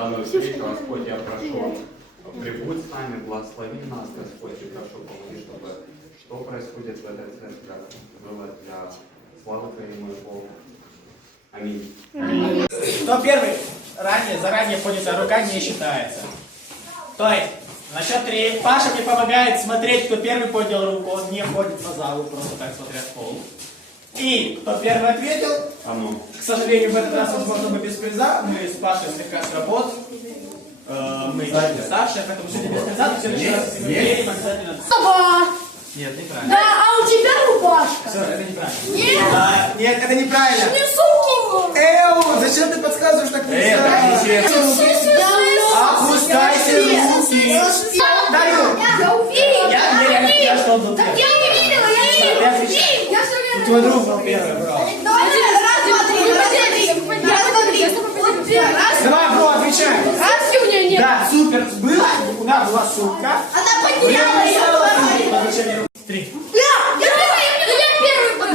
данную встречу. Господь, я прошу, прибудь с нами, благослови нас, Господь, и прошу, помоги, чтобы что происходит в этой церкви было для славы Твоему и Богу. Аминь. Кто первый? Ранее, заранее поднятая рука не считается. То есть, на счет три. Паша мне помогает смотреть, кто первый поднял руку. Он не ходит по залу, просто так смотря в пол. И кто первый ответил, А ну. к сожалению, в этот раз, возможно, мы без приза. Мы с Пашей слегка сработали. Э, Мы чуть старшие, поэтому сегодня без приза, но в следующий раз мы обязательно. Нет, неправильно. Да, а у тебя рубашка? Все, это неправильно. Нет. А, нет, это неправильно. Не сумку. Эу, зачем ты подсказываешь так нельзя? Опускайте первый. Раз, Давай, бро, отвечай. раз, у нее нет. Да, супер. Было, у нас была сумка. Она потеряла. Три. Я, я первый, я первый был.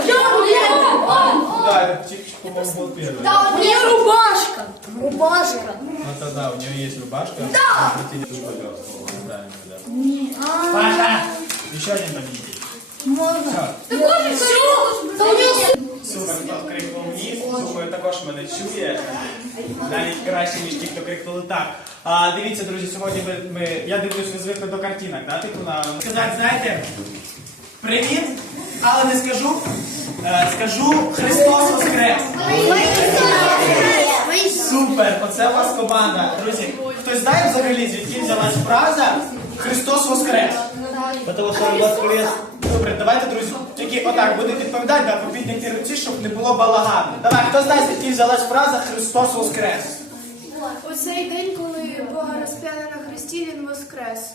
Да, типа, по-моему, был первый. Да, у нее рубашка. Рубашка. Ну тогда у нее есть рубашка. Да. Правильно, да. Паша, еще один победитель. Можна. Супер, хто крикнув вниз, думаю, також мене чує. Навіть краще, ніж ті, хто крикнули так. А, дивіться, друзі, сьогодні ми, ми я дивлюсь, ви звикли до картинок, да? Типу на сказати, знаєте, привіт, але не скажу. Е, скажу Христос Воскрес! Супер! Оце у вас команда. Друзі, хтось знає взагалі, звідки взялась фраза Христос Воскрес? Потому Воскрес. Добре, давайте, друзі, тільки отак будете відповідати, да, попідняті руці, щоб не було балагану. Давай, хто знає, звідки взялась фраза Христос Воскрес? У цей день, коли Бога розп'яли на хресті, він воскрес.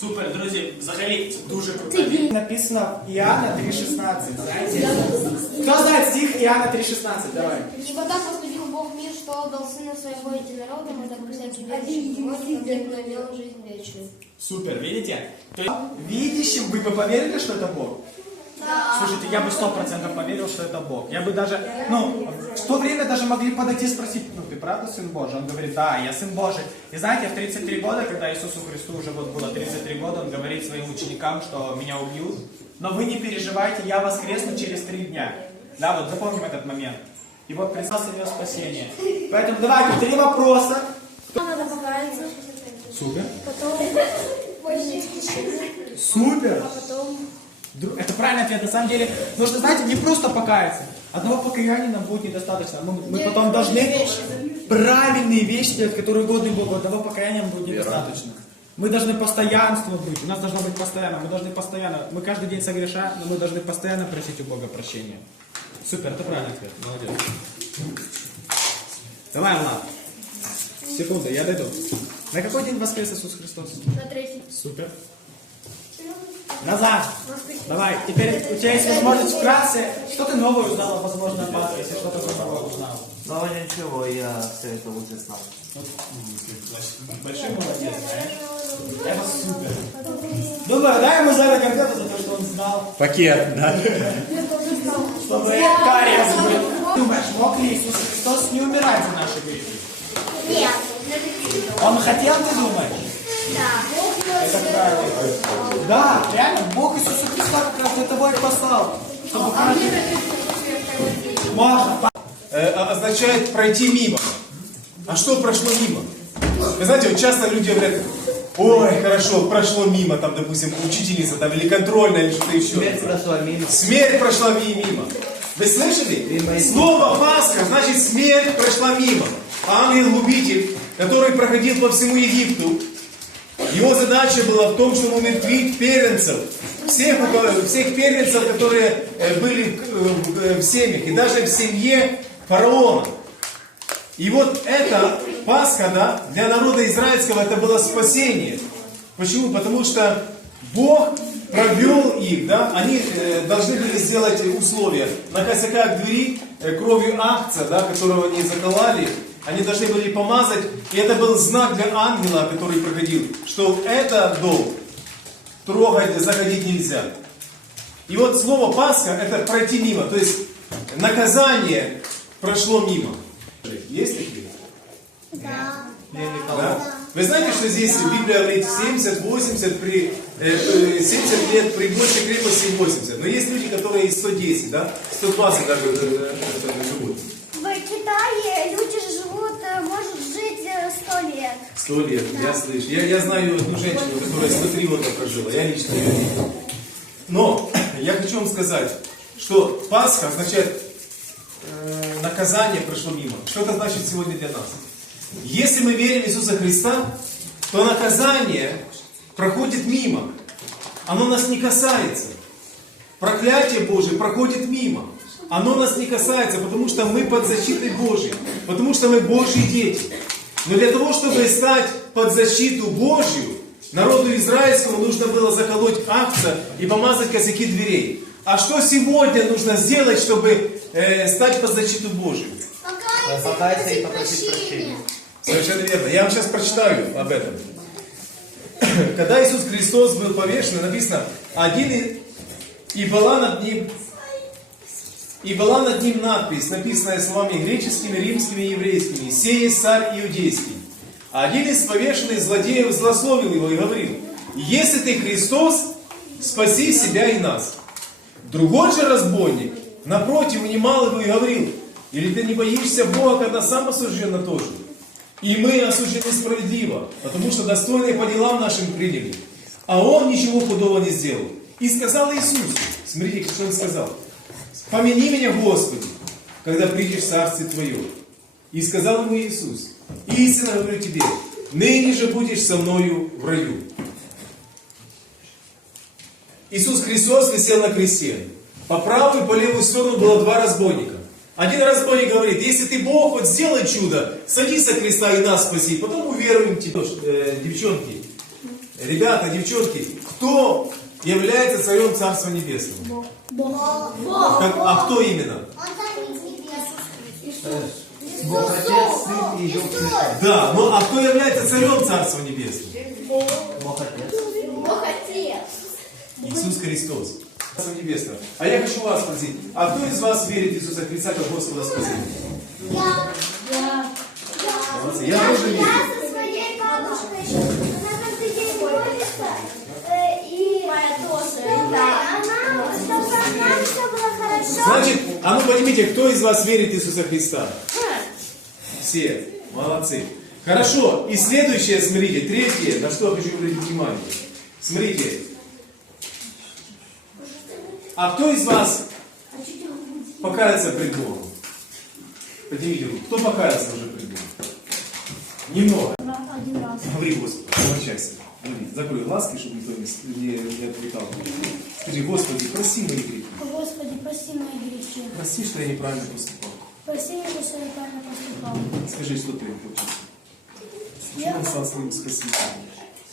Супер, друзі, взагалі це дуже круто. Написано Іоанна 3,16. Хто знає стих Іоанна 3,16? Давай. Отдал Сына Своего Единородного, дабы всякий верующий в Него не имел жизнь вечную. Супер, видите? То есть, видящим вы бы поверили, что это Бог? Слушайте, я бы сто процентов поверил, что это Бог. Я бы даже, ну, в то время даже могли подойти и спросить, ну, ты правда Сын Божий? Он говорит, да, я Сын Божий. И знаете, в 33 года, когда Иисусу Христу уже вот было 33 года, Он говорит своим ученикам, что меня убьют. Но вы не переживайте, я воскресну через три дня. Да, вот запомним этот момент. И вот представь себе спасение. Поэтому давайте, три вопроса. Надо покаяться. Супер. Потом Супер. Потом... Дру- Это правильный ответ. На самом деле, нужно, знаете, не просто покаяться. Одного покаяния нам будет недостаточно. Мы, мы потом должны правильные вещи делать, которые угодны Богу. Одного покаяния нам будет недостаточно. Мы должны постоянство быть. У нас должно быть постоянно. Мы должны постоянно. Мы каждый день согрешаем, но мы должны постоянно просить у Бога прощения. Супер, это правильный ответ. Молодец. Давай, Влад. Секунду, я дойду. На какой день воскрес Иисус Христос? На третий. Супер. Назад. Давай, теперь у тебя есть возможность вкратце. Что ты новое узнала, возможно, о Пасхе, если что-то новое узнал? Но ничего, я все это уже знал. Большой молодец, знаешь? Это супер. Думаю, дай ему за конфету за то, что он знал. Пакет, да? Чтобы кариес был. Думаешь, мог ли Иисус Христос не умирать за наши грехи? Нет. Он хотел, ты думаешь? Да. Это правильно. Да, реально, Бог Иисуса Христа как раз для того и послал. Чтобы каждый... Можно, э, означает пройти мимо. А что прошло мимо? Вы знаете, вот часто люди говорят, ой, хорошо, прошло мимо, там, допустим, учительница там, или контрольная, или что-то еще. Смерть прошла мимо. Смерть прошла ми- мимо. Вы слышали? Слово Пасха значит смерть прошла мимо. Ангел-губитель, который проходил по всему Египту, его задача была в том, чтобы умертвить первенцев, всех, всех первенцев, которые э, были э, э, в семьях, и даже в семье фараона. И вот это Пасха, да, для народа израильского это было спасение. Почему? Потому что Бог провел их, да, они э, должны были сделать условия. На косяках двери э, кровью акция, да, которого они закололи, они должны были помазать, и это был знак для ангела, который проходил, что это дом трогать, заходить нельзя. И вот слово Пасха это пройти мимо, то есть наказание прошло мимо. Есть такие? Да. Да? Вы знаете, что здесь Библия говорит 70-80 при, э, э, 70 лет при большей крепости 80. Но есть люди, которые и 110, да? 120 даже э, э, э, живут. В Китае люди живут, э, может жить э, сто лет. Сто лет, я слышу. Я, я знаю одну женщину, которая 103 года прожила. Я лично ее видел. Но я хочу вам сказать, что Пасха означает э, наказание прошло мимо. Что это значит сегодня для нас? Если мы верим в Иисуса Христа, то наказание проходит мимо. Оно нас не касается. Проклятие Божие проходит мимо. Оно нас не касается, потому что мы под защитой Божьей. Потому что мы Божьи дети. Но для того, чтобы стать под защиту Божью, народу израильскому нужно было заколоть акция и помазать косяки дверей. А что сегодня нужно сделать, чтобы э, стать под защиту Божью? Покайся и попросить прощения. Совершенно верно. Я вам сейчас прочитаю об этом. Когда Иисус Христос был повешен, написано, один и, и была над ним и была над ним надпись, написанная словами греческими, римскими и еврейскими. «Сей царь иудейский». А один из повешенных злодеев злословил его и говорил, «Если ты Христос, спаси себя и нас». Другой же разбойник, напротив, унимал его и говорил, «Или ты не боишься Бога, когда сам осужден на то же?» И мы осуждены справедливо, потому что достойные по делам нашим приняли. А он ничего худого не сделал. И сказал Иисус, смотрите, что он сказал. Помяни меня, Господи, когда придешь в Царствие Твое. И сказал ему Иисус, истинно говорю тебе, ныне же будешь со мною в раю. Иисус Христос висел на кресте. По правую и по левую сторону было два разбойника. Один разбойник говорит, если ты Бог, вот сделай чудо, садись со креста и нас спаси, потом уверуем тебе. Э, девчонки, ребята, девчонки, кто является царем Царства Небесного? Как- а кто именно? Бог Отец, Сын и Дух Святой. Да, ну а кто является царем Царства Небесного? Бог Отец. Бог Отец. Иисус Христос. Небесного. А я хочу вас спросить, а кто из вас верит в Иисуса Христа как Господа Спасителя? Я. Молодцы, я тоже верю. Я со своей бабушкой. Она каждый день молится. э, И моя тоже. Она, чтобы она все было хорошо. Значит, а ну поднимите, кто из вас верит в Иисуса Христа? Все. Молодцы. Хорошо. И следующее, смотрите, третье, на что я хочу обратить внимание. Смотрите. А кто из вас покается пред Богом? Поднимите руку. Кто покается уже пред Богом? Немного. Один раз. Говори, Господи, обращайся. Говори, закрой глазки, чтобы никто не, не, не отвлекал. Скажи, Господи, прости мои грехи. Господи, прости мои грехи. Прости, что я неправильно поступал. Прости меня, что я неправильно поступал. Скажи, что ты хочешь. Я, он стал своим спасителем.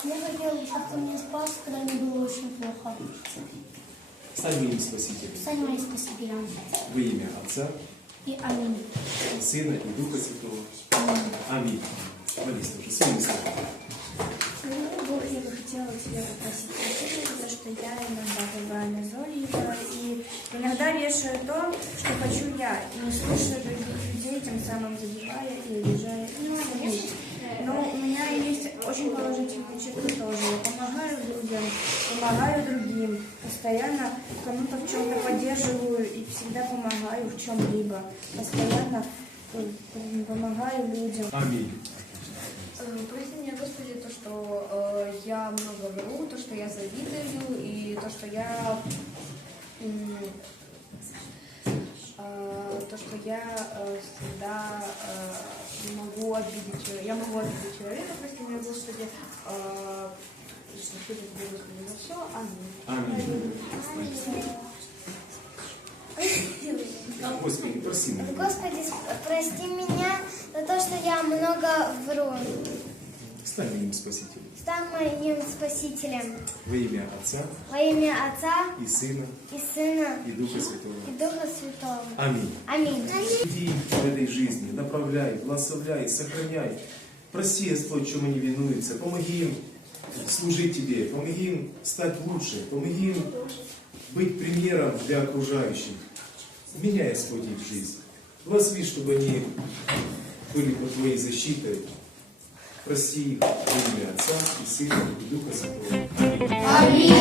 я хотел, чтобы ты меня спас, когда мне было очень плохо. Стань моим спасителем. Стань моим спасителем. Во имя Отца, И аминь. и Сына и Духа Святого. Аминь. Молись тоже. Своими словами. Ну, Бог, я бы хотела тебя попросить прощения за то, что я иногда бываю назойлива и иногда вешаю то, что хочу я, и не слушаю других людей, тем самым задевая и обижая их. Но у меня есть очень положительные черты тоже. Я помогаю людям, помогаю другим, постоянно в чем-то поддерживаю и всегда помогаю в чем-либо. Постоянно э, помогаю людям. Аминь. Прости меня, Господи, то, что э, я много вру, то, что я завидую, и то, что я... э, то, что я э, всегда э, могу обидеть человека. Я могу обидеть человека, прости меня, Господи. Э, Аминь. Аминь. Господи, проси меня. Господи, прости меня за то, что я много вру. Стань моим спасителем. Стань моим спасителем. Во имя Отца Во имя Отца и Сына и Сына и Духа Святого. и Духа Святого. Аминь. Аминь. Иди в этой жизни, направляй, благословляй, сохраняй. Прости, Господь, в чем они винуются. Помоги им служить Тебе, помоги им стать лучше, помоги им быть примером для окружающих. Меняй, Господь, их жизнь. Благослови, чтобы они были под Твоей защитой. Прости их во имя Отца и Сына и Духа Святого. Аминь.